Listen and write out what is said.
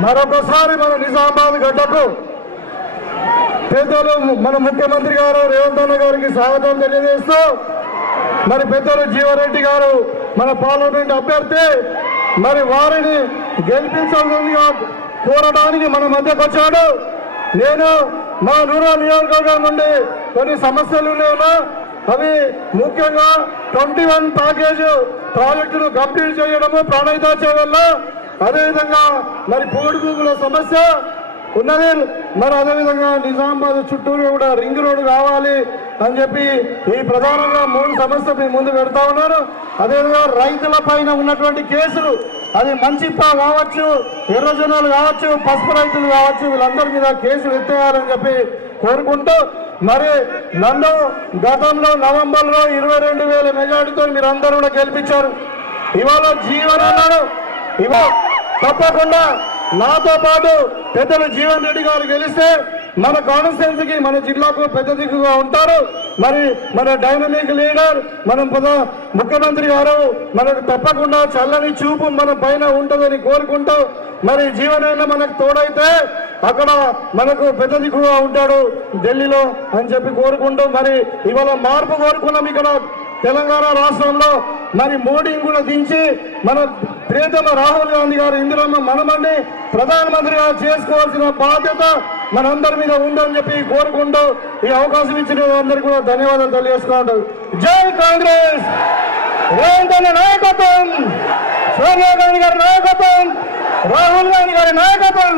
మరొకసారి మన నిజామాబాద్ గడ్డకు పెద్దలు మన ముఖ్యమంత్రి గారు రేవంత్ అన్న గారికి స్వాగతం తెలియజేస్తూ మరి పెద్దలు జీవారెడ్డి గారు మన పార్లమెంట్ అభ్యర్థి మరి వారిని గెలిపించాల్సిందిగా కోరడానికి మన మధ్యకు వచ్చాడు. నేను మా రూరల్ నియోజకవర్గం నుండి కొన్ని సమస్యలు ఉన్నాయన్నా అవి ముఖ్యంగా ట్వంటీ వన్ ప్యాకేజ్ ప్రాజెక్టును కంప్లీట్ చేయడము ప్రాణహిత చేయడంలో అదేవిధంగా మరి పోడు భూముల సమస్య ఉన్నది. మరి అదేవిధంగా నిజామాబాద్ చుట్టూరు కూడా రింగ్ రోడ్డు కావాలి అని చెప్పి ఈ ప్రధానంగా మూడు సమస్యలు మీ ముందు పెడతా ఉన్నారు. అదేవిధంగా రైతుల పైన ఉన్నటువంటి కేసులు అది మంచిప్ప కావచ్చు ఎర్రజొన్నలు కావచ్చు పసుపు రైతులు కావచ్చు వీళ్ళందరి మీద కేసులు ఎత్తేయాలని చెప్పి కోరుకుంటూ మరి నన్ను గతంలో నవంబర్లో ఇరవై రెండు వేల మెజార్టీతో మీరు అందరూ కూడా గెలిపించారు. ఇవాళ జీవన ఇవాళ తప్పకుండా నాతో పాటు పెద్దలు జీవన్ రెడ్డి గారు గెలిస్తే మన కాన్స్టిట్యున్సీకి కి మన జిల్లాకు పెద్ద దిగుగా ఉంటారు. మరి మన డైనమిక్ లీడర్ మనం ముఖ్యమంత్రి గారు మనకు తప్పకుండా చల్లని చూపు మన పైన ఉంటుందని కోరుకుంటూ మరి జీవనైనా మనకు తోడైతే అక్కడ మనకు పెద్ద దిగుగా ఉంటాడు ఢిల్లీలో అని చెప్పి కోరుకుంటూ మరి ఇవాళ మార్పు కోరుకున్నాం ఇక్కడ. తెలంగాణ రాష్ట్రంలో మరి మోడీని కూడా దించి మన ప్రియతమ రాహుల్ గాంధీ గారు ఇందిరమ్మ మనమని ప్రధానమంత్రిగా చేసుకోవాల్సిన బాధ్యత మనందరి మీద ఉందని చెప్పి కోరుకుంటూ ఈ అవకాశం ఇచ్చిన అందరికీ కూడా ధన్యవాదాలు తెలియజేస్తున్నాడు. జై కాంగ్రెస్! నాయకత్వం! సోనియా గాంధీ గారి నాయకత్వం! రాహుల్ గాంధీ గారి నాయకత్వం!